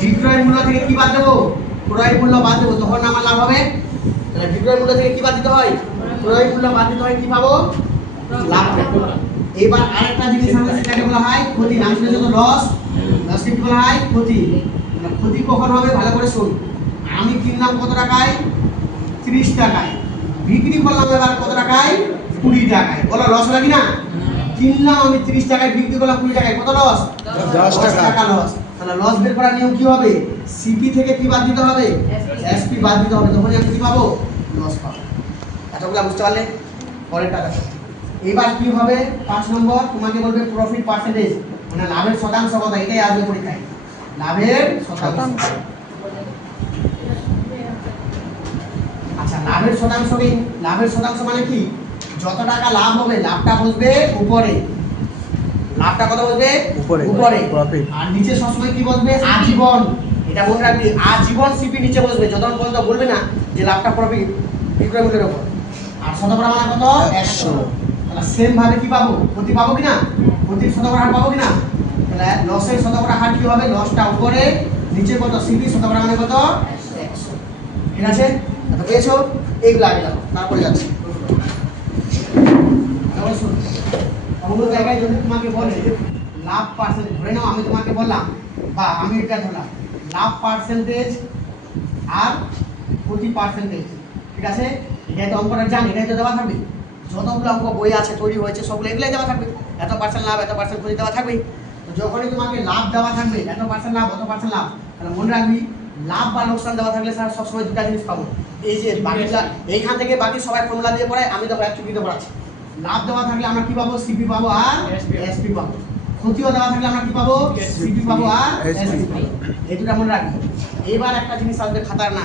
বিক্রয় মূল্য থেকে কি বাদ দেবো? ক্রয় মূল্য বাদ দেবো, তখন আমার লাভ হবে। তাহলে বিক্রয় মূল্য থেকে কি বাদ দিতে হয়? ক্রয় মূল্য বাদ দিতে হয়, কি পাবো? লাভ। এবার আরেকটা জিনিস আছে, সেটাকে বলা হয় ক্ষতি। নাম শুনেছো তো, লস। লসকে কি বলা হয়? ক্ষতি। ক্ষতি কখন হবে ভালো করে শুন। আমি কিনলাম কত টাকায়? 30 টাকায়। বিক্রি করলাম এবার কত টাকায়? 20 টাকায়। বলো লস হলো কি না? কিনলাম আমি 30 টাকায়, বিক্রি করলাম 20 টাকায়, কত লস? 10 টাকা লস। তাহলে লস বের করার নিয়ম কি হবে? সিপি থেকে কি বাদ দিতে হবে? এসপি বাদ দিতে হবে, তখন আমি কি পাবো? লস পাবো। এতগুলো বুঝতে পারলে? পরেরটা দেখো। এবার কি হবে? 5 নম্বর তোমাকে বলবে প্রফিট পার্সেন্টেজ, মানে লাভের শতাংশ কত, এটাই আসবে পরীক্ষায়। লাভের শতাংশ। আচ্ছা, লাভের শতাংশ কি? লাভের শতাংশ মানে কি? যত টাকা লাভ হবে, লাভটা বসবে উপরে। লাভটা কত বসবে? উপরে। প্রফিট। আর নিচে সবসময় কি বসবে? আজীবন। এটা মনে রাখবি, আজীবন সিপি নিচে বসবে, যতক্ষণ পর্যন্ত বলবে না যে লাভটা প্রফিট বিক্রয় মূল্যের উপর। আর শতকরা মানে কত? 100। তাহলে সেম ভাবে কি পাবো? ক্ষতি পাবো কিনা? ক্ষতির শতকরা হার পাবো কিনা? তাহলে লসের শতকরা হার কি হবে? লসটা উপরে, নিচে কত? সিপি শতকরা মানে কত? 100। ঠিক আছে? তো পেয়েছো? এইগুলো আগে যাবো, তারপরে যাচ্ছি। তাহলে শুন, অন্য জায়গায় যদি তোমাকে বলে লাভ পার্সেন্টেজ, ধরে নাও আমি তোমাকে বললাম, বা আমি এটা ধরলাম লাভ পার্সেন্টেজ আর ক্ষতি পার্সেন্টেজ, ঠিক আছে? এটা তো অঙ্কটা জানি, এটাই তো দেওয়া থাকবে। যতগুলো অঙ্ক বই আছে, তৈরি হয়েছে, সবগুলো এগুলোই দেওয়া থাকবে। এত পার্সেন্ট লাভ, এত পার্সেন্ট ক্ষতি দেওয়া থাকবে। তো যখনই তোমাকে লাভ দেওয়া থাকবে, এত পার্সেন্ট লাভ, অত পার্সেন্ট লাভ, তাহলে মনে রাখবি লাভ বা লোকসান দেওয়া থাকলে স্যার সবসময় দুটা জিনিস পাবো। এই যে বাকিটা এইখান থেকে বাকি সবাই ফর্মুলা দিয়ে পড়ায়, আমি দেখো একটু বিতে পড়াচ্ছি। লাভ দেওয়া থাকলে আমরা কি পাবো? সিপি পাবো আর এসপি পাবো। ক্ষতিও দেওয়া থাকলে আমরা কি পাবো? সিপি পাবো আর এসপি পাবো। এই দুটো মনে রাখবি। এবার একটা জিনিস আসবে খাতার না,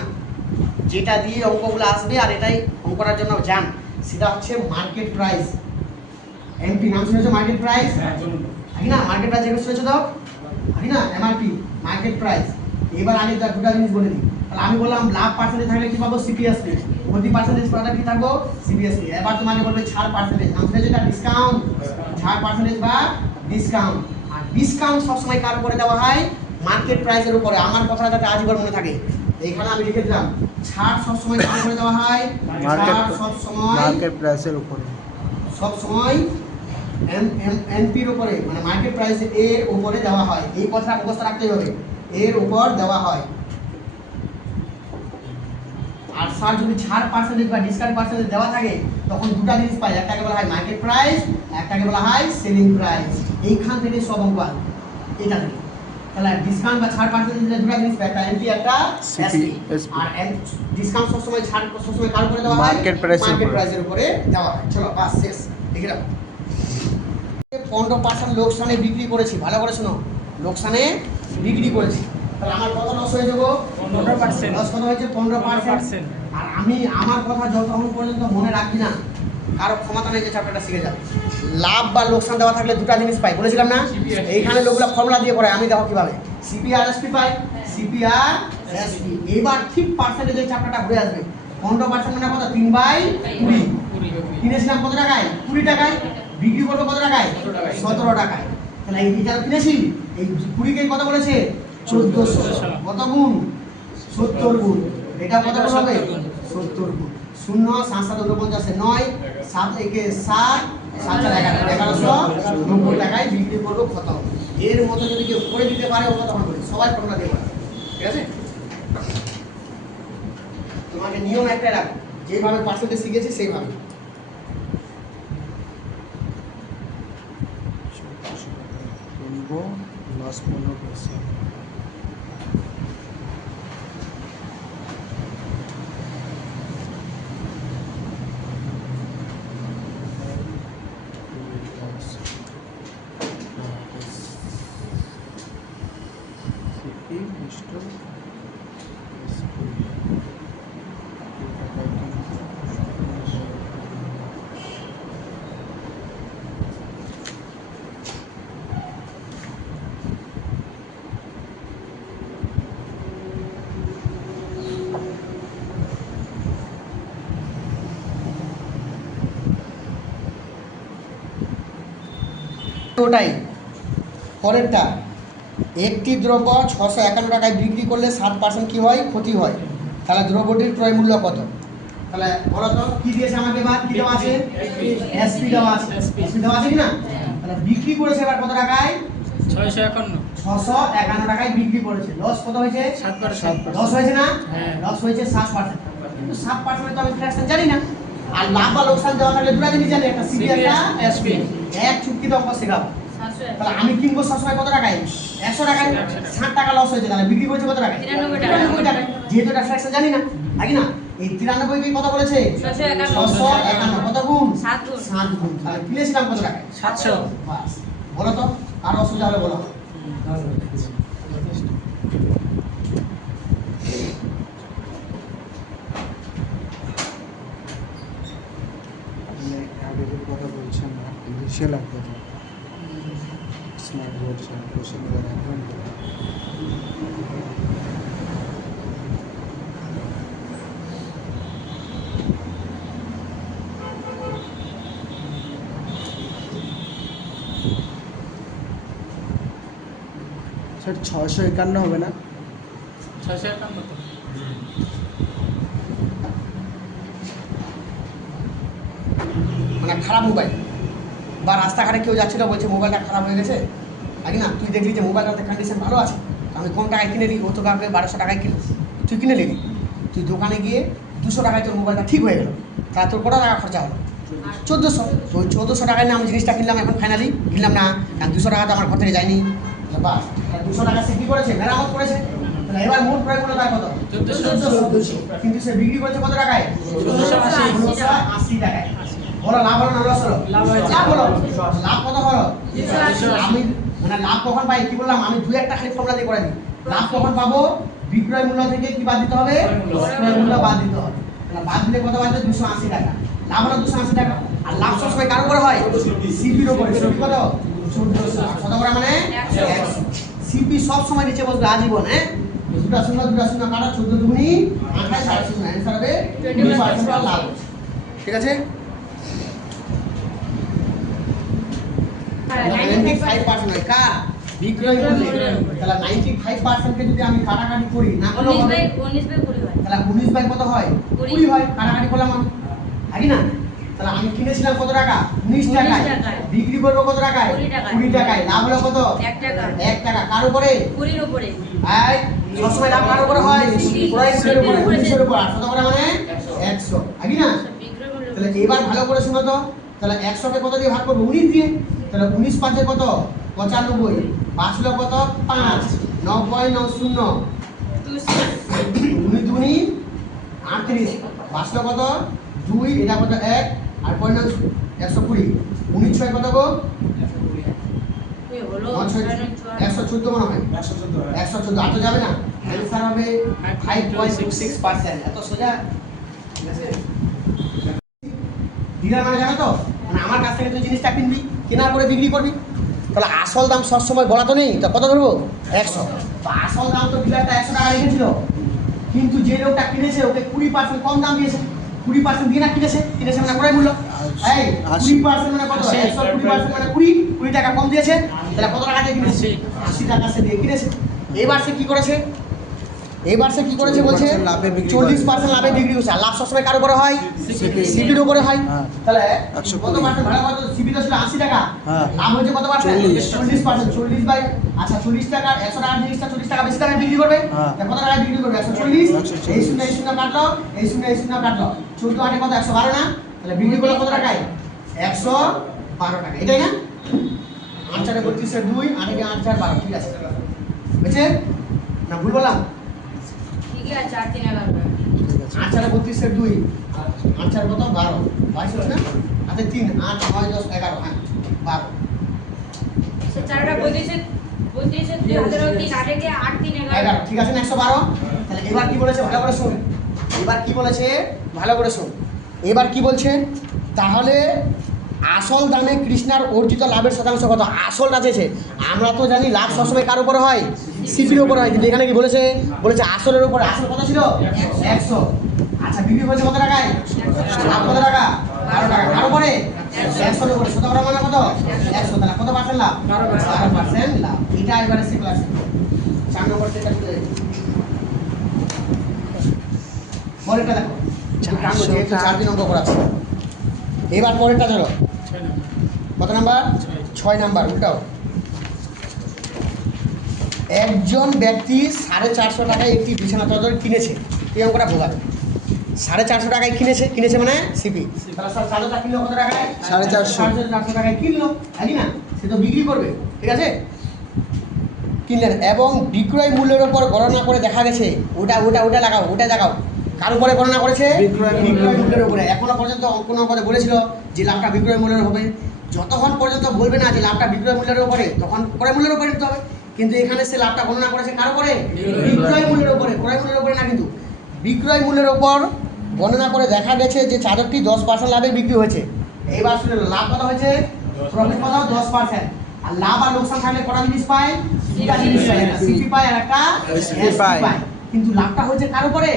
যেটা দিয়ে অঙ্কগুলো আসবে, আর এটাই অঙ্ক করার জন্য জান, সেটা হচ্ছে মার্কেট প্রাইস। এমপি নাম শুনেছো? মার্কেট প্রাইস, আগে না? মার্কেট প্রাইস এগুলো শুনেছো তো? আগে না? MRP, market price. এবার আগে দুটা জিনিস বলে দিই। তাহলে আমি বললাম লাভ পার্সেন্টেজ থাকলে কি পাবো? সিপিএসপি। ক্ষতি পার্সেন্টেজ পাওয়াটা কি থাকবো? সিপিএসপি। এবার তোমাকে বলবে ছাড় পার্সেন্টেজ, নাম শুনেছো এটা? ডিসকাউন্ট। ছাড় পার্সেন্টেজ বা ডিসকাউন্ট। আর ডিসকাউন্ট সবসময় কার উপরে দেওয়া হয়? মার্কেট প্রাইসের উপরে। আমার কথাটা যাতে আজীবন মনে থাকে, এইখানে আমি লিখে দিলাম ছাড় সবসময় কার উপরে দেওয়া হয়? ছাড় সবসময় মার্কেট প্রাইসের উপরে, সবসময় এনপির উপরে, মানে মার্কেট প্রাইস এর উপরে দেওয়া হয়। এই কথাটা মুখস্থ রাখতেই হবে, এর উপর দেওয়া হয়। আর স্যার যদি ছাড় পার্সেন্টেজ বা ডিসকাউন্ট পার্সেন্টেজ দেওয়া থাকে, তখন দুটো জিনিস পাই, একটাকে বলা হয় মার্কেট প্রাইস, একটাকে বলা হয় সেলিং প্রাইস। এইখান থেকে সব অঙ্ক আসবে, এটা থেকে। তাহলে ডিসকাউন্ট বা ছাড় পার্সেন্টেজ দুটো জিনিস পাই, একটা এনপি, একটা এসপি। আর ডিসকাউন্ট সবসময়, ছাড় সবসময় কার উপরে দেওয়া হয়? মার্কেট প্রাইসের উপরে দেওয়া হয়। চলো বাস শেষ, লিখে দাও। 15% লোকসানে বিক্রি করেছি, ভালো করে শোনো, লোকসানে বিক্রি করেছি। তাহলে আমার কত লস হয়ে যাবো? 15%। লস কত হয়েছে? 15%। আর আমি আমার কথা যতক্ষণ পর্যন্ত মনে রাখবি না, কারো ক্ষমতা নেই যে চ্যাপ্টারটা শিখে যাবে। লাভ বা লোকসান দেওয়া থাকলে দুটো জিনিস পাই, বলেছিলাম না? এইখানে লোকগুলো ফর্মুলা দিয়ে পড়ায়, আমি দেখো কিভাবে সিপি আর এসপি পাই। সিপি আর এসপি। এবার ঠিক পার্সেন্টেজের চ্যাপ্টারটা ঘুরে আসবে। 15% মানে কত? 3/20। কিনেছিলাম কত টাকায়? 20 টাকায়। বিক্রি করবো কত টাকায়? 17 টাকায়। তাহলে এইটা কিনেছি, এই 20 কে কত বলেছে? 1400। কত গুণ? 70 গুণ। এটা কত গুণ হবে? 70 গুণ। 0 7 7 49 9 7 1 7 7 11 1190 টাকায় বিক্রি করবো, কত? এর মতো যদি কেউ করে দিতে পারে, ও তখন বলি সবাই ফর্মুলা দিয়ে পারে। ঠিক আছে? তোমাকে নিয়ম একটাই রাখো, যেভাবে পার্সেন্টেজ শিখেছি সেইভাবে। লস 15%। ওটাই পরেরটা। একটি দ্রব্য 651 টাকায় বিক্রি করলে 7% কি হয়? ক্ষতি হয়। তাহলে দ্রব্যটির ক্রয় মূল্য কত? তাহলে বলো তো কি দিয়েছে আমাকে, এবার কি দেওয়া আছে? এসপি দেওয়া আছে। এসপি দেওয়া আছে কি না? তাহলে বিক্রি করেছে এবার কত টাকায়? 651 টাকায় বিক্রি করেছে। লস কত হয়েছে? 7%। লস হয়েছে না? হ্যাঁ। লস হয়েছে 7%। কিন্তু 7% তো আমি ফ্র্যাকশন জানি না। আর লাভ বা লোকসান দেওয়া থাকলে দুটো জিনিস জানি, একটা সিপি একটা এসপি। এক চুক্তিতে অঙ্ক শেখাবো। তাহলে আমি কিনবো সবসময় কত টাকায়? 100 টাকায়। 60 টাকা লস হয়েছে, তাহলে বিক্রি করেছে কত টাকায়? 93 টাকায়। যেহেতু এটা ফ্র্যাকশন জানি না, নাকি না? এই 93 কে কত বলেছে? 651। কত গুণ? 7 গুণ। তাহলে কিনেছিলাম কত টাকায়? 700। বাস। বলো তো, আর অসুবিধা হলে বলো। আপনি আগের কথা বলছেন না, ইংলিশে লাগবে তো। স্মার্ট বোর্ড কোশ্চেন রাখবেন তো। স্যার 651 হবে না? 651 তো। মানে খারাপ মোবাইল, বা রাস্তাঘাটে কেউ যাচ্ছিল বলছে মোবাইলটা খারাপ হয়ে গেছে, নাকি না? তুই দেখলি যে মোবাইলটাতে কন্ডিশন ভালো আছে, আমি কম টাকায় কিনে নিই, ও তো কাউকে 1200 টাকায় কিনে, তুই কিনে নিলি। তুই দোকানে গিয়ে 200 টাকায় তোর মোবাইলটা ঠিক হয়ে গেল, তাহলে তোর কত টাকা খরচা হলো? 1400। তো ওই 1400 টাকায় না আমি জিনিসটা কিনলাম, এখন ফাইনালি কিনলাম না, কারণ 200 টাকা তো আমার ঘর থেকে যায়নি। বাস, 200 টাকা সে কী করেছে? মেরামত করেছে। তাহলে এবার মোট ক্রয় মূল্য তার কত? 1400। কিন্তু সে বিক্রি করেছে কত টাকায়? 1480 টাকায়। বলো লাভ হলো না লস হলো? লাভ হয়েছে। লাভ হলো। লাভ কত হলো? 280। আমি মানে লাভ কখন পাই? কি বললাম আমি? দুই একটা খালি ফর্মুলা দিয়ে করে দিই। লাভ কখন পাবো? বিক্রয় মূল্য থেকে কি বাদ দিতে হবে? ক্রয় মূল্য বাদ দিতে হবে। তাহলে বাদ দিলে কত বাঁচবে? 280 টাকা। লাভ হলো 280 টাকা। আর লাভ সবসময় কার উপরে হয়? সিপির উপরে। সিপি কত? 1400। কত করে মানে? 100। সিপি সব সময় নিচে বসবে আজীবন, হ্যাঁ? দুটা শূন্য কাটা, 14 দুগুনি 28, 800। অ্যান্সার হবে 20% লাভ। ঠিক আছে? 95% হয় কার? বিক্রয় মূল্যে। তাহলে 95% কে যদি আমি কাটাকাটি করি না করলেও হবে। 19/20 হয়। তাহলে 19 বাই কত হয়? 20 হয়। কাটাকাটি করলাম আমি, নাকি না? তাহলে আমি কিনেছিলাম কত টাকা? 19 টাকায়। বিক্রি করবো কত টাকায়? 20 টাকায়। লাভ হলো কত? 1 টাকা। 1 টাকা। কার উপরে? 20 এর উপরে। এই সবসময় লাভ কার উপরে হয়? ক্রয় মূল্যের উপরে। 19 এর উপর। আর কত করে মানে? 100, নাকি না? বিক্রয় মূল্য। তাহলে এবার ভালো করে শুনো তো। তাহলে 100 কে কত দিয়ে ভাগ করবো? 19 দিয়ে। তাহলে 19 পাঁচে কত? 95। বাঁচলো কত? 5। 90 9 0। 19 দুগুনি 38। বাঁচলো কত? 2। এটা কত? 1। আর পয়েন্ট 120। 19 ছয় কত গো? এই হলো 114 মনে হয়। 114। আর তো যাবে না। অ্যান্সার হবে 5.66%। এত সোজা। ঠিক আছে? ডিলার মানে জানো তো? মানে আমার কাছ থেকে তুই জিনিসটা কিনবি, কেনার পরে বিক্রি করবি। তাহলে আসল দাম সবসময় বলা তো নেই, তা কত ধরবো? 100। তো আসল দাম তো ডিলারটা 100 টাকা রেখেছিল, কিন্তু যে লোকটা কিনেছে ওকে 20% কম দাম দিয়েছে। 20% দিয়ে না কিনেছে মানে ক্রয় মূল্য। এই 20% মানে কত? 100 20% মানে 20 টাকা কম দিয়েছে। তাহলে কত টাকা দিয়ে কিনেছে? 80 টাকা সে দিয়ে কিনেছে। এবার সে কি করেছে? বলছে 40% লাভে বিক্রি 40% লাভে বিক্রি করছে। আর লাভ সবসময় কার উপরে হয়? সিপির উপরে হয়। হ্যাঁ। তাহলে 120 কত পার্সেন্ট ভাড়া? কত? সিপি তো ছিল 80 টাকা। হ্যাঁ। লাভ হয়েছে কত পার্সেন্ট? 40%। 40 বাই, আচ্ছা 40 টাকা 100 টাকার জিনিসটা 40 টাকা বেশি দামে বিক্রি করবে। হ্যাঁ। তা কত টাকায় বিক্রি করবে? 140। 140। এই শূন্য কাটলো, এই শূন্য কাটলো। 14 8 কত? 112 না? তাহলে বিক্রি করলো কত টাকায়? 112 টাকা। এটাই না? 8 4 32 এর 2, 8 এ 8 4 12। ঠিক আছে? বুঝছে না? ভুল বললাম? ঠিক আছে 4 3 11। ঠিক আছে। 8 4 32 এর 2, 8 4 কত? 12। 22 হচ্ছে না? হাতে 3, 8 9 10 11, হ্যাঁ 12। সে চারটা 35 এর 2 হাজার 3 8 কে 8 3 11। ঠিক আছে না? 112। তাহলে এবার কি বলেছে ভালো করে শুন। এবার কি বলেছে ভালো করে শুন। এবার কি বলছে? তাহলে আসল দামে কৃষ্ণার অর্জিত লাভের শতাংশ কত? আসলটা চেয়েছে। আমরা তো জানি লাভ সবসময় কার উপরে হয়? সিপির উপরে হয়। কিন্তু এখানে কি বলেছে? আসলের উপরে। আসল কত ছিল? 100। আচ্ছা বিক্রি করেছে কত টাকায়? লাভ কত টাকা? 12 টাকা। কার উপরে? 100 এর উপরে। শতকরা মানে কত? 100। তাহলে কত পার্সেন্ট লাভ? 12% লাভ। এটা এবারে সে ক্লাসে 4 নম্বর সেটটা তুলে রেখে পরেরটা দেখো যেহেতু 4 দিন অঙ্ক করাচ্ছে। এবার পরেরটা ধরো 6 নম্বর কত নাম্বার? 6 6 নাম্বার। উল্টাও। একজন ব্যক্তি 450 টাকায় একটি বিছানা চাদর কিনেছে। এই অঙ্কটা বোঝাবে। 450 টাকায় কিনেছে মানে সিপি। তাহলে স্যার চাদরটা কিনলো কত টাকায়? 450 450 টাকায় কিনলো, তাই না? সে তো বিক্রি করবে, ঠিক আছে? কিনলেন এবং বিক্রয় মূল্যের উপর গণনা করে দেখা গেছে ওটা লাগাও, ওটা দেখাও। কার উপরে গণনা করেছে? বিক্রয় মূল্যের উপরে। এখনো পর্যন্ত কোনো অঙ্কে বলেছিল যে লাভটা বিক্রয় মূল্যের হবে। যতক্ষণ পর্যন্ত বলবে না যে লাভটা বিক্রয় মূল্যের উপরে, তখন ক্রয় মূল্যের উপরে নিতে হবে। কিন্তু এখানে সে লাভটা গণনা করেছে কার উপরে? বিক্রয় মূল্যের উপরে, ক্রয় মূল্যের উপরে না। কিন্তু বিক্রয় মূল্যের উপর গণনা করে দেখা গেছে যে চাদরটি 10% লাভে বিক্রি হয়েছে। এইবার শুনে লাভ কত হয়েছে? প্রফিট কত? 10%। আর লাভ আর লোকসান থাকলে কটা জিনিস পায়? দুটা জিনিস পায়, একটা সিপি পায় আর একটা এসপি পায়। কিন্তু লাভটা হয়েছে কার উপরে?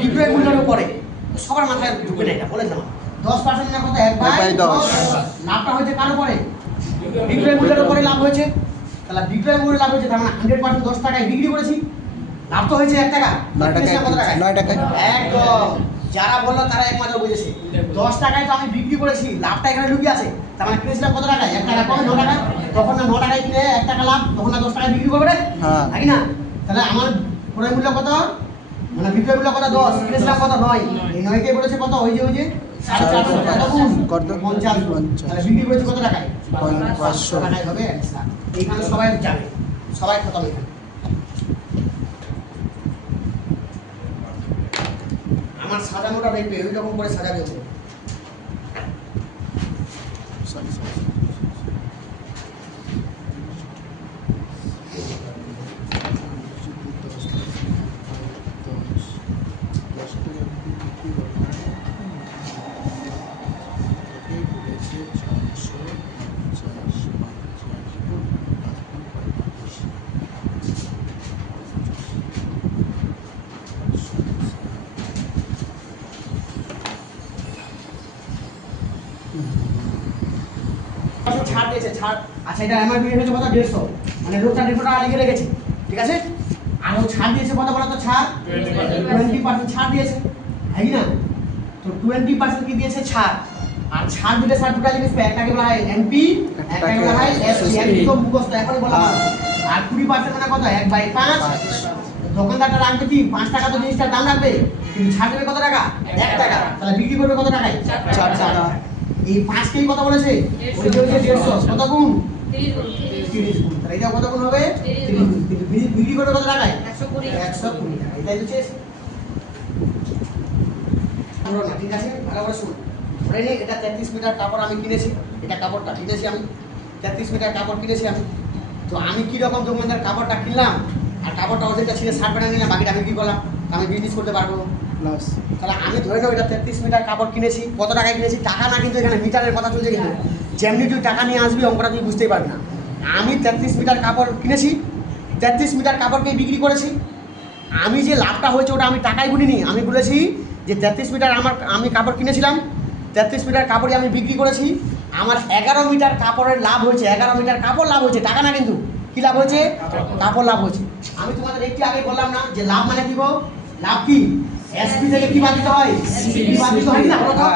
বিক্রয় মূল্যের উপরে। সবার মাথায় ঢুকে না, এটা বলে দিলাম। 10% না কত? 1/10। লাভটা হয়েছে কার উপরে? বিক্রয় মূল্যের উপরে লাভ হয়েছে। তাহলে বিক্রয় মূল্যে লাভ হয়েছে, তার মানে 100% 10 টাকায় বিক্রি করেছি, লাভ তো হয়েছে 1 টাকা। 9 টাকায়, কত টাকায়? 9 টাকায়। একদম। যারা বললো তারা একমাত্র বুঝেছে। 10 টাকায় তো আমি বিক্রি করেছি, লাভটা এখানে লুকিয়ে আছে। তার মানে কিনেছিলাম কত টাকায়? 1 টাকা কমে 9 টাকায়। তখন না 9 টাকায় কিনে 1 টাকা লাভ, তখন না 10 টাকায় বিক্রি করবে রে, হ্যাঁ। নাকি না? তাহলে আমার ক্রয় মূল্য কত? মানে বিক্রয় মূল্য কত? 10, কিনেছিলাম কত? 9। এই 9 কে বলেছে কত? ওই যে 450 কত গুণ? কত? 50 গুণ। তাহলে বিক্রি করেছে কত টাকায়? 500 টাকায় হবে অ্যান্সার। এইখানে সবাই যাবে, সবাই খতম এখানে। আমার সাজানোটা দেখবে, ওই রকম করে সাজাবে ওকে। ছাড় দিয়েছে, ছাড়। আচ্ছা, এটা এমআরপি রেখেছে কত? 150, মানে লোকটা 150 টাকা লিখে রেখেছে, ঠিক আছে? আর ও ছাড় দিয়েছে কত বলো তো? ছাড় 20% ছাড় দিয়েছে, তাই না? তো 20% কি দিয়েছে? ছাড়। আর ছাড় দিলে স্যার দুটো জিনিস পায়, একটাকে বলা হয় এমপি, একটাকে বলা হয় এসপি। এমপি তো মুখস্থ এখনই বলা হয়। আর 20% মানে কত? 1/5। দোকানদারটা রাখবে কি 5 টাকা তো জিনিসটার দাম রাখবে, কিন্তু ছাড় দেবে কত টাকা? 1 টাকা। তাহলে বিক্রি করবে কত টাকায়? 4 টাকা। এই 5 কেই কত বলেছে? ওই যে 150 কত গুণ? 30 গুণ। তাহলে এটা কত গুণ হবে? 30 গুণ। কিন্তু বিক্রি করবে কত টাকায়? 120 টাকা। এটাই হচ্ছে পুরো না, ঠিক আছে? ভালো করে শুন। ধরে নে এটা 33 মিটার কাপড় আমি কিনেছি, এটা কাপড়টা কিনেছি আমি 33 মিটার কাপড় কিনেছি আমি। তো আমি কি রকম দোকানদার কাপড়টা কিনলাম আর কাপড়টা ওদেরটা ছিঁড়ে শার্ট প্যান্ট নিলাম, বাকিটা বিক্রি করলাম, আমি বিজনেস করতে পারবো। প্লাস তাহলে আমি ধরে নাও এটা 33 মিটার কাপড় কিনেছি, কত টাকায় কিনেছি? টাকা না, কিন্তু এখানে মিটারের কথা চলছে। কিন্তু যেমনি তুই টাকা নিয়ে আসবি অঙ্কটা তুই বুঝতেই পারবি না। আমি 33 মিটার কাপড় কিনেছি, 33 মিটার কাপড়কে বিক্রি করেছি। আমি যে লাভটা হয়েছে ওটা আমি টাকায় গুনিনি, আমি বলেছি যে 33 মিটার আমি কাপড় কিনেছিলাম, 33 মিটার কাপড়ই আমি বিক্রি করেছি। আমার 11 মিটার কাপড়ের লাভ হয়েছে, 11 মিটার কাপড় লাভ হয়েছে, টাকা না। কিন্তু কি লাভ হয়েছে? কাপড় লাভ হয়েছে। আমি তোমাদের একটু আগে বললাম না যে লাভ মানে কি গো? লাভ কি? এসপি থেকে কি বাদ দিতে হয়? সিপি বাদ দিতে হয় না? বলো তো।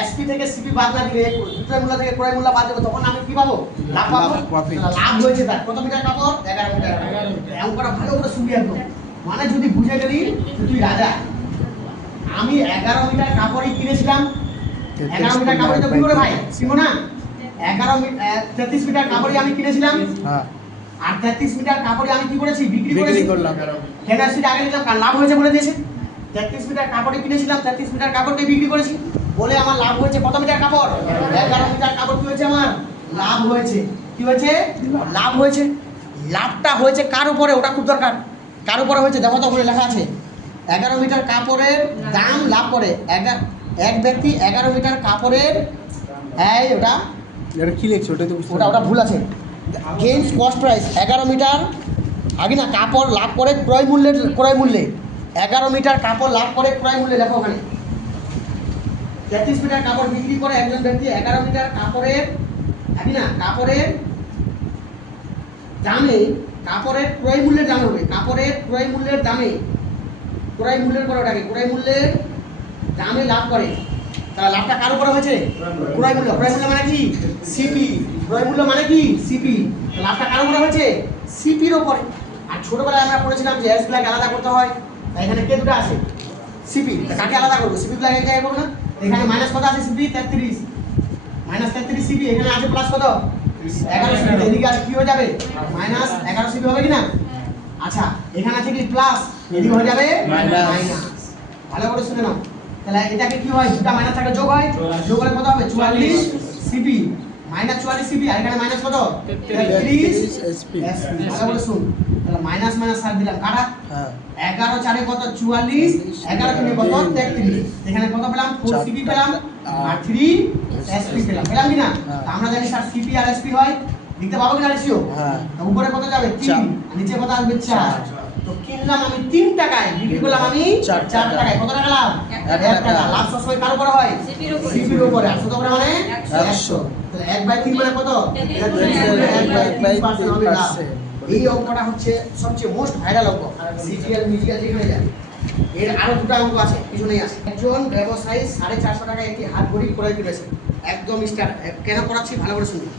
এসপি থেকে সিপি বাদ না দিলে, বিক্রয় মূল্য থেকে ক্রয় মূল্য বাদ দেবো, তখন আমি কি পাবো? লাভ পাবো। Profit। লাভ হয়েছে তার কত মিটার কাপড়? 11 মিটার। অঙ্কটা ভালো করে শুনবি একদম, মানে যদি বুঝে গেলি তুই রাজা। আমি 11 মিটার কাপড়ই কিনেছিলাম, 11 মিটার কাপড়ই তো কি করে ভাই শিখো না? 33 মিটার কাপড়ই আমি কিনেছিলাম, হ্যাঁ, আর 33 মিটার কাপড়ই আমি কি করেছি? বিক্রি বিক্রি করেছি। করলাম। কেন সেটা আগে নিলাম, কারণ লাভ হয়েছে বলে দিয়েছে। 33 মিটার কাপড়ই কিনেছিলাম, 33 মিটার কাপড়কে বিক্রি করেছি বলে আমার লাভ হয়েছে কত মিটার কাপড়? 11 মিটার কাপড়। কি হয়েছে? আমার লাভ হয়েছে। কি হয়েছে? লাভ হয়েছে। লাভটা হয়েছে কার উপরে? ওটা খুব দরকার। কার উপরে হয়েছে দেখো তো, ওখানে লেখা আছে 11 মিটার কাপড়ের দাম লাভ করে এক ব্যক্তি 11 মিটার কাপড়ের, এই ওটা এটা কি লিখছো? ওটা তো বুঝতে ওটা ভুল আছে। গেইনস কস্ট প্রাইস 11 মিটার আগে না কাপড় লাভ করে ক্রয় মূল্যে 11 মিটার কাপড় লাভ করে ক্রয় মূল্যে। দেখো ওখানে 33 মিটার কাপড় বিক্রি করে একজন ব্যক্তি 11 মিটার কাপড়ের, আগে না কাপড়ের দামে কাপড়ের ক্রয় মূল্যের দামে হবে, কাপড়ের ক্রয় মূল্যের দামে, ক্রয় মূল্যের পরে ওটাকে ক্রয় মূল্যের দামে লাভ করে, তাহলে লাভটা কার উপরে হয়েছে? ক্রয় মূল্য। ক্রয় মূল্য মানে কি? সিপি। ক্রয় মূল্য মানে কি? সিপি। লাভটা কার উপরে হয়েছে? সিপির উপরে। আর ছোটবেলায় আমরা পড়েছিলাম যে এস গুলাকে আলাদা করতে হয়, তাই এখানে কে দুটো আছে? সিপি। কাকে আলাদা করবো? সিপি গুলাকে কে করবো না? এখানে মাইনাস কত আছে? সিপি 33, মাইনাস 33 সিপি, এখানে আছে প্লাস কত? 11 সিপি। এদিকে আর কি হয়ে যাবে? মাইনাস 11 সিপি হবে কি না? আচ্ছা, এখানে আছে কি প্লাস, এদিকে হয়ে যাবে মাইনাস। ভালো করে শুনে নাও, তাহলে এটাকে কি হয়? দুটো মাইনাস থাকে যোগ হয়, যোগ হলে কত হবে? 44 সিপি মাইনাস 44 সিপি, আর এখানে মাইনাস কত? 33 এসপি। ভালো করে শুন, তাহলে মাইনাস মাইনাস সার দিলাম কাটা। হ্যাঁ 11 4 কত? 44, 11 3 কত? 33। এখানে কত পেলাম? 4 সিপি পেলাম আর 3 এসপি পেলাম, পেলাম কি না? তা আমরা জানি স্যার সিপি আর এসপি হয়, লিখতে পাবো কি না রেশিও? হ্যাঁ উপরে কত যাবে? 3, আর নিচে কত আসবে? 4। তো কিনলাম আমি 3 টাকায়, বিক্রি করলাম আমি 4 টাকায়। কত টাকা লাভ? 1 টাকা। লাভ সবসময় কার উপরে হয়? সিপির উপরে। সিপির উপরে। আর কত করে মানে 100। তাহলে 1/3 মানে কত? 1/3% হবে লাভ। এই অঙ্কটা হচ্ছে সবচেয়ে মোস্ট ভাইরাল অঙ্ক সিজিএল মিজিএল যেখানে যায়। এর আরো দুটো অঙ্ক আছে, পিছনেই আছে। একজন ব্যবসায়ী 450 টাকায় একটি হাত ঘড়ি ক্রয় করেছে, একদম স্টার্ট। কেন করাচ্ছি ভালো করে শুনুন,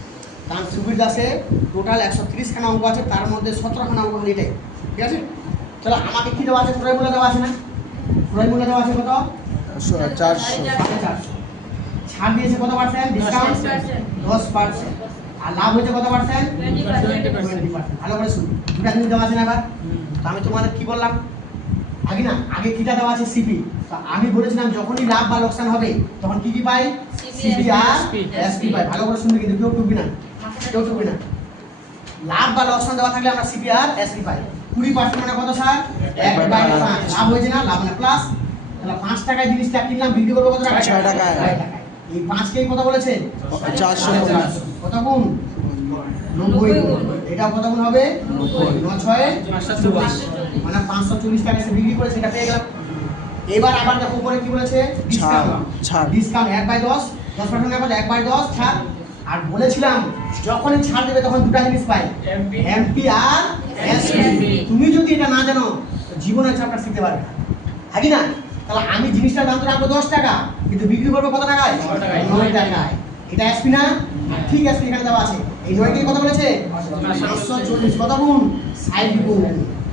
কারণ সুবির দাসে টোটাল 130 খানা অঙ্ক আছে, তার মধ্যে 17 খানা অঙ্ক হলো এটাই, ঠিক আছে? তাহলে আমাকে কি দেওয়া আছে? ক্রয় মূল্য দেওয়া আছে না? ক্রয় মূল্য দেওয়া আছে কত? 400। 450। ছাড় দিয়েছে কত পার্সেন্ট? ডিসকাউন্ট 10%। আর লাভ হয়েছে কত পার্সেন্ট? 20%। ভালো করে শুনুন, দুটা জিনিস দেওয়া আছে না এবার? তো আমি তোমাদের কি বললাম আগে না, আগে কিটা দেওয়া আছে? সিপি। তো আমি বলেছিলাম যখনই লাভ বা লোকসান হবে তখন কি কি পাই? সিপি আর এসপি পাই। ভালো করে শুনবে কিন্তু, কেউ টুকবি না, কেউ টুকবি না। লাভ বা লোকসান দেওয়া থাকলে আমরা সিপি আর এসপি পাই। 20% মানে কত স্যার? 1/5। লাভ হয়েছে না? লাভ মানে প্লাস। তাহলে 5 টাকায় জিনিসটা কিনলাম, বিক্রি করবো কত টাকায়? 6 টাকায়। 6 টাকায়। এই 5 কেই কত বলেছে? 400। কত গুণ? 90 গুণ। এটা কত গুণ হবে? 9 6 মানে 540 টাকা সে বিক্রি করে সেটা পেয়ে গেলাম। এবার আবার দেখো উপরে কি বলেছে? ছাড়। ডিসকাউন্ট 1/10, 10% না, 1/10 ছাড়। আর বলেছিলাম যখনই ছাড় দেবে তখন দুটো জিনিস পাই, এমপি আর এসপি। তুমি যদি এটা না জানো তো জীবনের চাপটা শিখতে পারবে না, আগে না? তাহলে আমি জিনিসটার দাম তো রাখবো 10 টাকা, কিন্তু বিক্রি করবো কত টাকায়? 9 টাকায়। এটা এসপি না? ঠিক আছে, এখানে দেওয়া আছে। এই 9 কে কত বলেছে? 540। কত গুণ? 60 গুণ।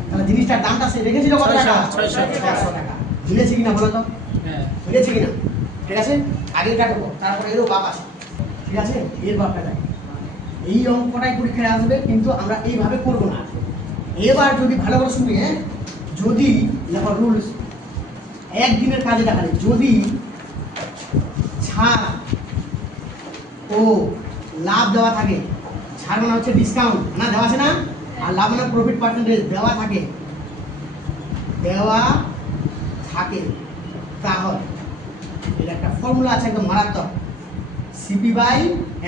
তাহলে জিনিসটার দামটা সে রেখেছিল কত টাকা? 600 টাকা। মিলেছে কিনা বলো তো? মিলেছে কিনা? ঠিক আছে, আগে কাটবো, তারপরে এরও বাপ আছে, ঠিক আছে? এর বাপটা দেখ, এই অঙ্কটাই পরীক্ষায় আসবে, কিন্তু আমরা এইভাবে করবো না। এবার যদি ভালো করে শুনি, হ্যাঁ, যদি দেখো রুলস, একদিনের কাজে দেখালে যদি ছাড় ও লাভ দেওয়া থাকে, ছাড় মানে হচ্ছে ডিসকাউন্ট না, দেওয়া আছে না? আর লাভ মানে প্রফিট পার্সেন্টেজ দেওয়া থাকে, দেওয়া থাকে, তাহলে এটা একটা ফর্মুলা আছে একদম মারাত্মক, সিপি বাই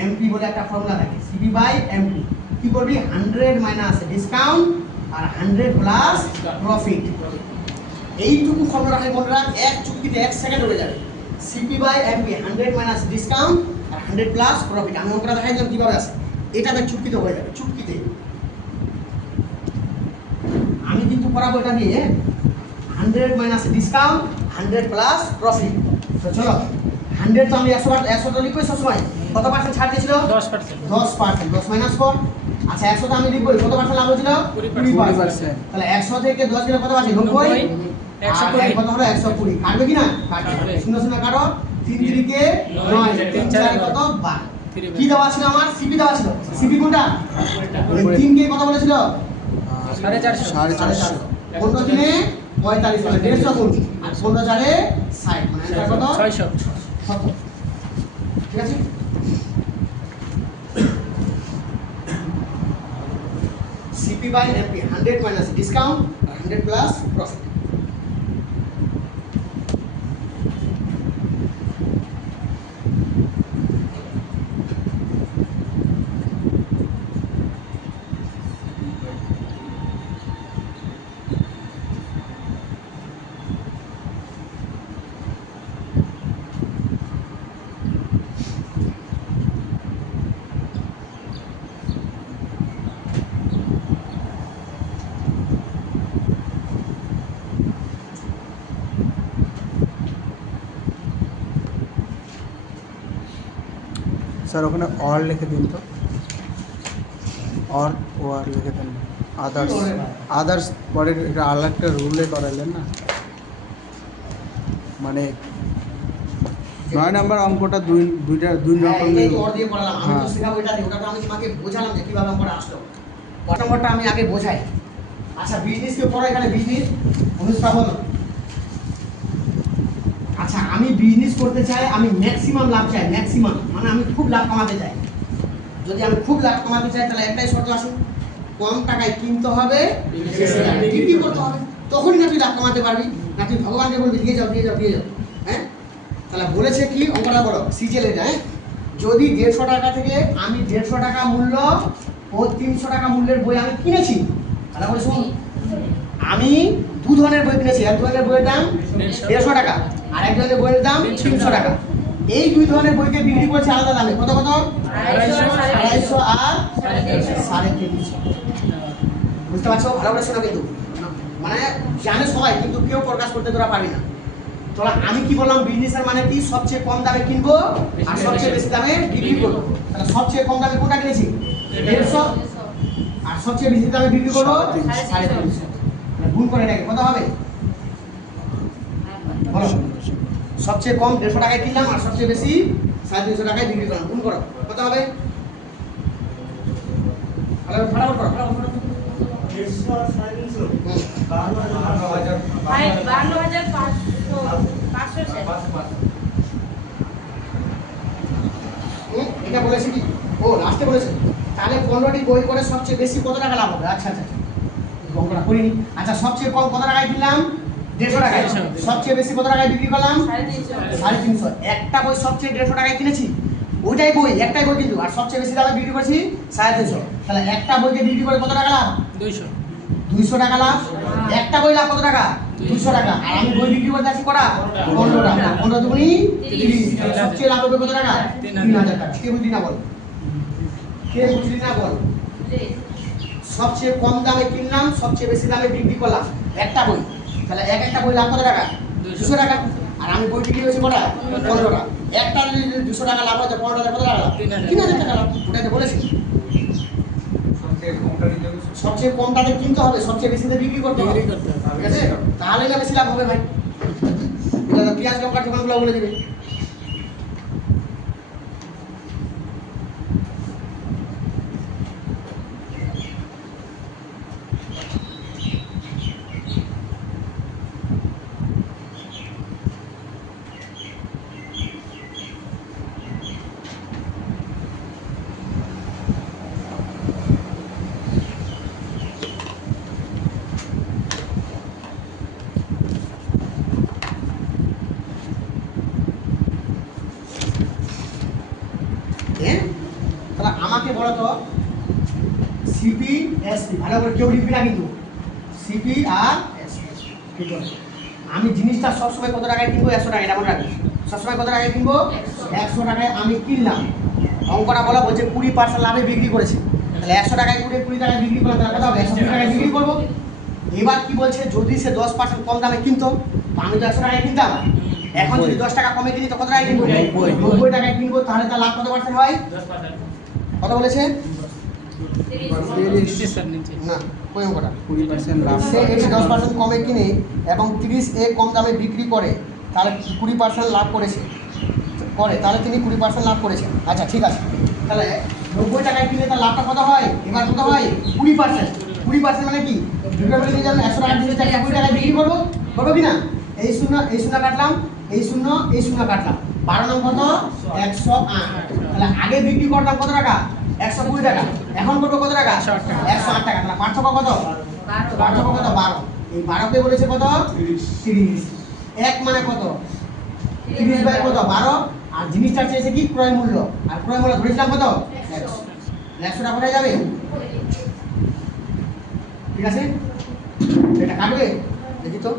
এমপি বলে একটা ফর্মুলা থাকে। সিপি বাই এমপি কি করবি? 100 মাইনাস ডিসকাউন্ট আর 100 প্লাস প্রফিট। এইটুকু ফর্মুলা খালি মনে রাখ, এক চুক্তিতে 1 সেকেন্ড হয়ে যাবে। CP by MP 100 minus discount আর 100 প্লাস প্রফিট। আমি অঙ্কটা দেখাই দিলাম কিভাবে আছে, এটা দেখ চুক্তিতে হয়ে যাবে। চুক্তিতে আমি কিন্তু করাবো এটা দিয়ে 100 মাইনাস ডিসকাউন্ট 100 প্লাস প্রফিট। তো চলো 100 তো আমি 100 তো লিখবই সবসময়। কত পার্সেন্ট ছাড় দিয়েছিল? 10%। 10%। 10 মাইনাস 4। আচ্ছা 100 তো আমি লিখবই, কত পার্সেন্ট লাভ হয়েছিল? 20%। তাহলে 100 থেকে 10 গেলে কত আছে? 90। 120 কত হলো? 120। কাটবে কি না? কাটবে। শূন্য শূন্য কাটো, 3 3 কে 9, 3 4 কত? 12। কি দেওয়া ছিল আমার? সিপি দেওয়া ছিল। সিপি কোনটা? ওই 3 কে কত বলেছিল? 450। 15 দিনে 45 মানে 150 গুণ, আর 15 4 60 মানে অ্যানসার কত? 600। 70। ঠিক আছে, CP by MP 100 minus discount আর 100 প্লাস প্রফিট। স্যার ওখানে অর লিখে দিন তো, অর ওয়ার লিখে দেন, আদার্স আদার্স পরে এটা আলাদা রুলে করালেন না, মানে 9 নম্বর অঙ্কটা দুই হ্যাঁ, রকম এটাই তো ওর দিয়ে পড়ালাম। আমি তো হ্যাঁ। শেখাবো এটা দিয়ে, ওটা তো আমি তোমাকে বোঝালাম যে কিভাবে অঙ্কটা আসলো। ক নম্বরটা আমি আগে বোঝাই। আচ্ছা, বিজনেস কেউ পড়ো এখানে? বিজনেস অনুষ্কা বলো। আচ্ছা, আমি বিজনেস করতে চাই, আমি ম্যাক্সিমাম লাভ চাই, ম্যাক্সিমাম মানে আমি খুব লাভ কামাতে চাই। যদি আমি খুব লাভ কামাতে চাই তাহলে একটাই শর্ত আছে, কম টাকায় কিনতে হবে, বেশি টাকায় বিক্রি করতে হবে। তখনই না তুই লাভ কামাতে পারবি, না তুই ভগবানকে বলবি দিয়ে যাও দিয়ে যাও দিয়ে যাও। হ্যাঁ, তাহলে বলেছে কি অঙ্কটা বলো, সিজেল এটা। হ্যাঁ, যদি 150 টাকা থেকে আমি 150 টাকা মূল্য ও 300 টাকা মূল্যের বই আমি কিনেছি, তাহলে বলে শুনুন, আমি দু ধরনের বই কিনেছি। এক ধরনের বইয়ের দাম 150 টাকা আর এক ধরনের বইয়ের দাম 300 টাকা। এই দুই ধরনের বইকে বিক্রি করেছে আলাদা দামে। কত কত? 250 আর 350। বুঝতে পারছো? ভালো করে শোনো কিন্তু, মানে জানে সবাই কিন্তু কেউ প্রকাশ করতে তোরা পারবি না। তোরা আমি কি বললাম, বিজনেসের মানে কি? সবচেয়ে কম দামে কিনবো আর সবচেয়ে বেশি দামে বিক্রি করবো। তাহলে সবচেয়ে কম দামে কোনটা কিনেছি? 150। আর সবচেয়ে বেশি দামে বিক্রি করবো 350। গুণ করে এটাকে কত হবে বলো? সবচেয়ে কম 150 টাকায় কিনলাম আর সবচেয়ে বেশি 350 টাকায় বিক্রি করলাম, গুণ করো কত হবে? ভালো ফটাফট করো, ফটাফট করো। 52,500 এটা বলেছি কি? ও লাস্টে বলেছে। তাহলে 15টি বই করে সবচেয়ে বেশি কত টাকা লাভ হবে? আচ্ছা আচ্ছা, অঙ্কটা করিনি। আচ্ছা, সবচেয়ে কম কত টাকায় কিনলাম? 150 টাকায়। সবচেয়ে বেশি কত টাকায় বিক্রি করলাম? 350। একটা বই সবচেয়ে 150 টাকায় কিনেছি, ওইটাই বই, একটাই বই কিন্তু, আর সবচেয়ে বেশি দামে বিক্রি করছি 350। তাহলে একটা বইকে বিক্রি করে কত টাকা লাভ? 200 টাকা লাভ। একটা বই লাভ কত টাকা? 200 টাকা। আর আমি বই বিক্রি করতে আছি কটা? 15 টাকা। 15 দুগুনি 30। সবচেয়ে লাভ হবে কত টাকা? 3000 টাকা। কে বুঝলি না বল? কে বুঝলি না বল? সবচেয়ে কম দামে কিনলাম, সবচেয়ে বেশি দামে বিক্রি করলাম একটা বই। তাহলে একটা বই লাভ কত টাকা? 200 টাকা। আর আমি বই বিক্রি করেছি কটা? 15 টাকা। একটা যদি 200 টাকা লাভ হয়, 15 টাকা কত টাকা লাভ? 3000 টাকা লাভ। ওটাকে বলেছি সবচেয়ে কমটাতে কিনতে হবে, সবচেয়ে বেশিতে বিক্রি করতে হবে। ঠিক আছে? তাহলে না বেশি লাভ হবে ভাই। এটা তো পেঁয়াজ লঙ্কার দোকানগুলো বলে দিবে। হ্যাঁ, তাহলে আমাকে বলো তো, সিপি এসপি ভালো করে কেউ লিখবি না কিন্তু, সিপি আর এসপি। আমি জিনিসটা সবসময় কত টাকায় কিনবো? 100 টাকা। এটা মনে রাখবি, সবসময় কত টাকায় কিনবো? 100 টাকায় আমি কিনলাম। অঙ্কটা বলা বলছে 20% লাভে বিক্রি করেছে। তাহলে 100 টাকায় 20 টাকায় বিক্রি করলাম, তাহলে কত হবে? 120 টাকায় বিক্রি করবো। এবার কি বলছে, যদি সে 10% কম দামে কিনতো, তো আমি তো 100 টাকায় কিনতাম। এখন যদি 10 টাকা কমে কিনি তো কত টাকায় কিনবো? 90 টাকায় কিনবো। তাহলে তার লাভ কত পার্সেন্ট হয়? কত বলেছে? 30। না, ওই অঙ্কটা 20% লাভ সে এসে 10% কমে কিনে এবং 30 কম দামে বিক্রি করে, তাহলে 20% লাভ করেছে তাহলে তিনি 20% লাভ করেছেন। আচ্ছা ঠিক আছে, তাহলে 90 টাকায় কিনে তার লাভটা কত হয়? এবার কত হয়? 20%। 20% মানে কি? দুটো মিলে নিয়ে যাবেন, 100 টাকার জিনিসটা 120 টাকায় বিক্রি করবো কি না? এই শূন্য কাটলাম, এই শূন্য কাটলাম। 12 নং কত? 108। তাহলে আগে বিক্রি করতাম কত টাকা? 120 টাকা। এখন করবো কত টাকা? 108 টাকা। তাহলে পার্থক্য কত? পার্থক্য কত? 12। এই 12কে বলেছে কত? 30। এক মানে কত? 30 বাই কত? 12। আর জিনিসটা চেয়েছে কি? ক্রয় মূল্য। আর ক্রয় মূল্য ধরেছিলাম কত? 100। 100 টাকা কোথায় যাবে? ঠিক আছে, এটা কাটবে দেখি তো।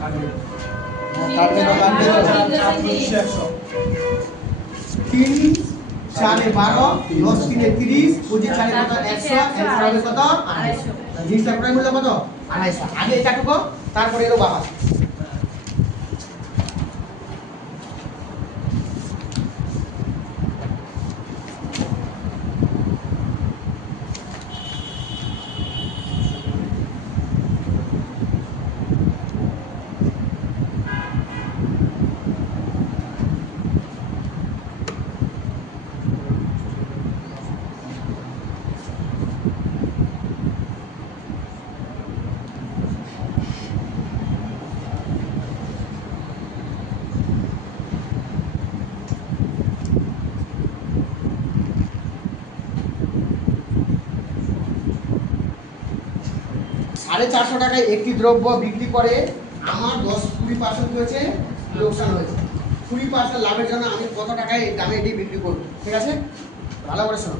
কাটবে তো, কাটবে তো। 3 4 12, 10 3 30, 25 4 কত? 100, 100 হবে কত? 250। জিনিসটা ক্রয় মূল্য কত? 250। আগে এটা টুকু, তারপরে এলো বাবা। 450 টাকায় একটি দ্রব্য বিক্রি করে আমার 10-20% হয়েছে লোকসান হয়েছে। 20% লাভের জন্য আমি কত টাকায় দামে এটি বিক্রি করব, ঠিক আছে? ভালো করে শোনো,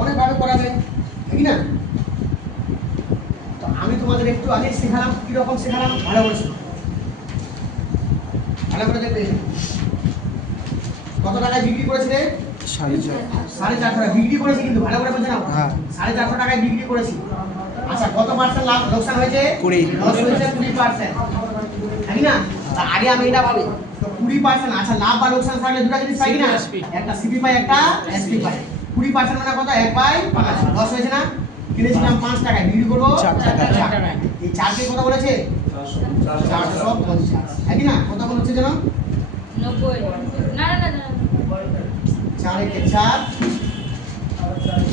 অনেকভাবে করা যায়, ঠিক না? তো আমি তোমাদের একটু আগে শেখালাম, কীরকম শেখালাম ভালো করে শোনো, ভালো করে দেখবে। কত টাকায় বিক্রি করেছিলে? 450 টাকা বিক্রি করেছি, কিন্তু ভালো করে বলছে না, হ্যাঁ। 450 টাকায় বিক্রি করেছি। আচ্ছা, কত পার্সেন্ট লাভ লোকসান হয়েছে? 20 লস হয়েছে 20%, তাই না? তা আগে আমি এটা ভাবি 20%। আচ্ছা, লাভ বা লোকসান থাকলে দুটো জিনিস পাই কিনা? SP একটা সিপি পাই, একটা এসপি পাই। 20% মানে কত? 1/5 লস হয়েছে না? কিনেছিলাম 5 টাকায়, বিক্রি করবো 4 টাকায়। 4 টাকায়। এই 4 কে কত বলেছে? 450, তাই না? কত কোন হচ্ছে যেন? 90 না না না না 4 একে 4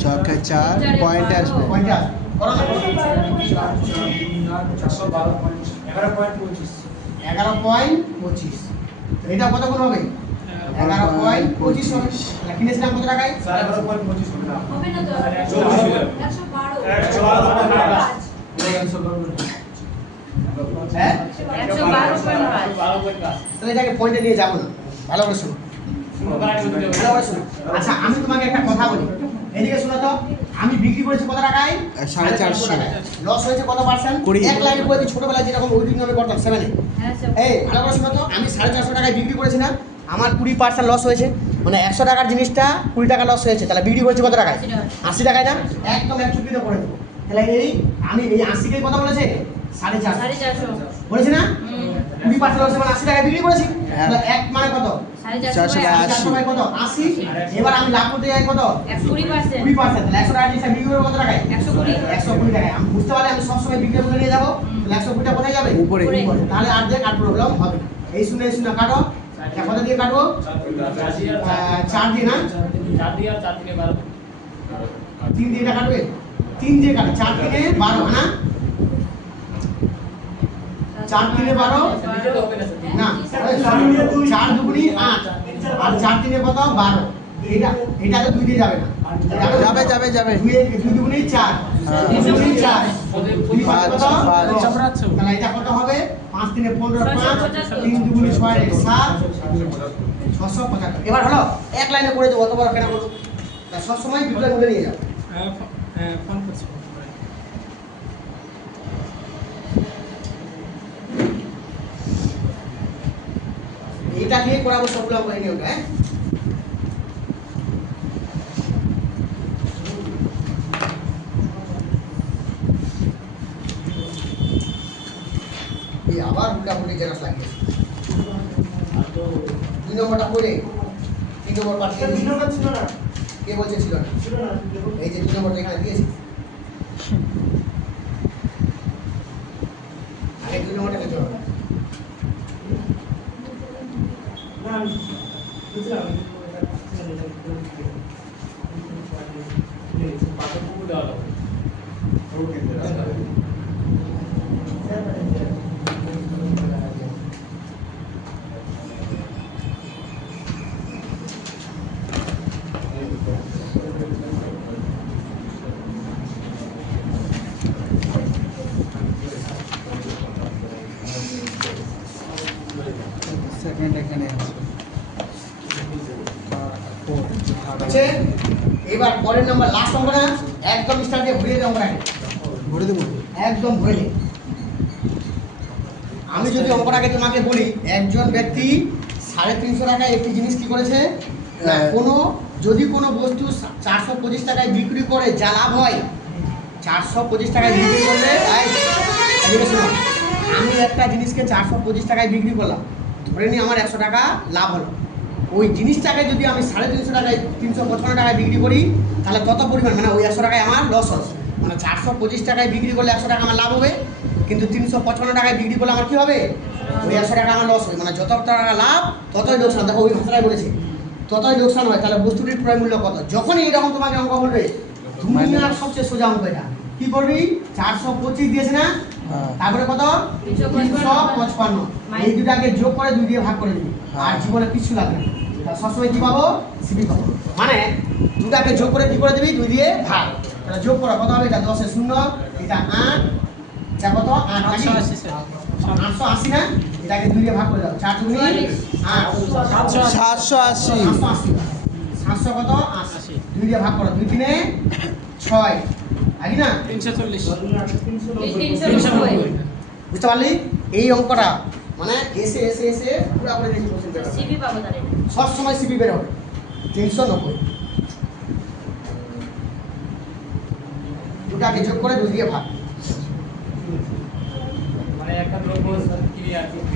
চকে 4 পয়েন্ট আসবে। পয়েন্ট আছে, করো না? 11.25। এটা কত কোন হবে? 11.25 হবে। তাহলে কিনেছিলাম কত টাকায়? হবে না তো 112 হ্যাঁ, 112.5 তাহলে এটাকে পয়েন্টে নিয়ে যাবো না, ভালো করে শোনো, ভালো করে শোনো। আচ্ছা, আমি তোমাকে একটা কথা বলি, এদিকে শোনো তো। আমি বিক্রি করেছি কত টাকায়? 450 টাকায়। লস হয়েছে কত পার্সেন্ট? 20 এক লাইনে করে দিই, ছোটবেলায় যেরকম ওইদিন আমি করতাম 7-এ। হ্যাঁ স্যার এই ভালো করে শোনো তো, আমি 450 টাকায় বিক্রি করেছি না, আমার 20% লস হয়েছে, মানে 100 টাকার জিনিসটা 20 টাকা লস হয়েছে, তাহলে বিক্রি করেছি কত টাকায়? 80 80 টাকায় না? একদম 100 করে দেবো। তাহলে এই আমি এই 80 কে কত বলেছে? 450 450 বলেছি না? 20% লস মানে 80 টাকায় বিক্রি করেছি, হ্যাঁ। তাহলে এক মানে কত? 450 400 বাই কত? 80। এবার আমি লাভ করতে যাই কত? 120% 20%, তাহলে 100 টাকা জিনিসটা বিক্রি করবো কত টাকায়? 120 120 টাকায়। আমি বুঝতে পারলে আমি সবসময় বিক্রি করে নিয়ে যাবো, তাহলে 120 টা কোথায় যাবে? উপরে। উপরে। তাহলে আর যে কাট প্রবলেম হবে না। এই শূন্য কাটো, এটা কত দিয়ে কাটবো? 4 দিয়ে না? 3 দিয়ে এটা কাটবে? 3 দিয়ে কাটে, 4 3 এ 12, না? 4 3 এ 12 না, 4 দুগুনি 8 আর 4 3 এ কত? 12। এটা তো 2 দিয়ে যাবে না, যাবে 2 দুগুনি 4, 2 দুগুনি 4, 2 5 কত? 5, 10। তাহলে এটা কত হবে? 5 3 এ 15, 5 3 দুগুনি 6 7 675। এবার হলো এক লাইনে করে দেবো, অত বড় কেন করবো? তা সব সময় বিক্রয় মূল্যে নিয়ে যাও। ফোন করছি। এটা দিয়ে করাবো সবগুলো আমরা নিয়মটা, হ্যাঁ? এই আবার উল্টাপুল্টি জেরক্স লাগিয়েছে। 2 নম্বরটা করে 3 নম্বর পাঠিয়ে দিই। ছিল না কে বলছে ছিল না? ছিল না এই যে 2 নম্বরটা এখানে দিয়েছি, আগে 2 নম্বরটা লিখতে হবে। না আমি বুঝলাম সেকেন্ড এখানে আছে। আছে। এবার পরের নাম্বার, লাস্ট অঙ্ক না, একদম স্টার্ট দিয়ে ঘুরিয়ে দেবো অঙ্কটাকে, ভরে দেবো। একদম ঘুরে। আমি যদি অঙ্কটাকে তোমাকে বলি, একজন ব্যক্তি 350 টাকায় একটি জিনিস কি করেছে না, যদি কোনো বস্তু 425 টাকায় বিক্রি করে যা লাভ হয়, 425 টাকায় বিক্রি করলে, এদিকে শোনো, আমি একটা জিনিসকে 425 টাকায় বিক্রি করলাম, ধরে নিই আমার 100 টাকা লাভ হলো। ওই জিনিসটাকে যদি আমি 350 টাকায় 355 টাকায় বিক্রি করি, তাহলে কত পরিমাণ, মানে ওই 100 টাকায় আমার লস হবে। মানে 425 টাকায় বিক্রি করলে 100 টাকা আমার লাভ হবে, কিন্তু 355 টাকায় বিক্রি করলে আমার কি হবে? ওই 100 টাকা আমার লস হবে। মানে যত টাকা লাভ ততই লোকসান। দেখো ওই ভাষাটাই বলেছে, ততই লোকসান হয়। তাহলে বস্তুটির ক্রয় মূল্য কত? যখনই এরকম তোমাকে অঙ্ক বলবে, তুমি আর সবচেয়ে সোজা অঙ্ক এটা কি করবি? 425 দিয়েছে না, তারপরে কত? 355। এই দুটাকে যোগ করে 2 দিয়ে ভাগ করে দিবি, আর জীবনে কিছু লাগবে না। তাহলে সবসময় কি পাবো? সিবি পাবো। মানে দুটাকে যোগ করে কি করে দিবি? 2 দিয়ে ভাগ। তাহলে যোগ করা কত হবে? এটা 10 এ 0, এটা 8, এটা কত 8 নাকি 780 স্যার 880 না এটাকে 2 দিয়ে ভাগ করে দাও 4 দুগুণে 8 780 700 কত 80 2 দিয়ে ভাগ করো 2 3 6 আগে না 340 390 বুঝতে পারলি এই অঙ্কটা মানে এসে এসে এসে পুরো করে দিয়েছি কোশ্চেন পেপার সিবি পাবো তাহলে সব সময় সিপি বের হবে 390 দুটাকে যোগ করে 2 দিয়ে ভাগ মানে একটা দ্রব্য কি আর কি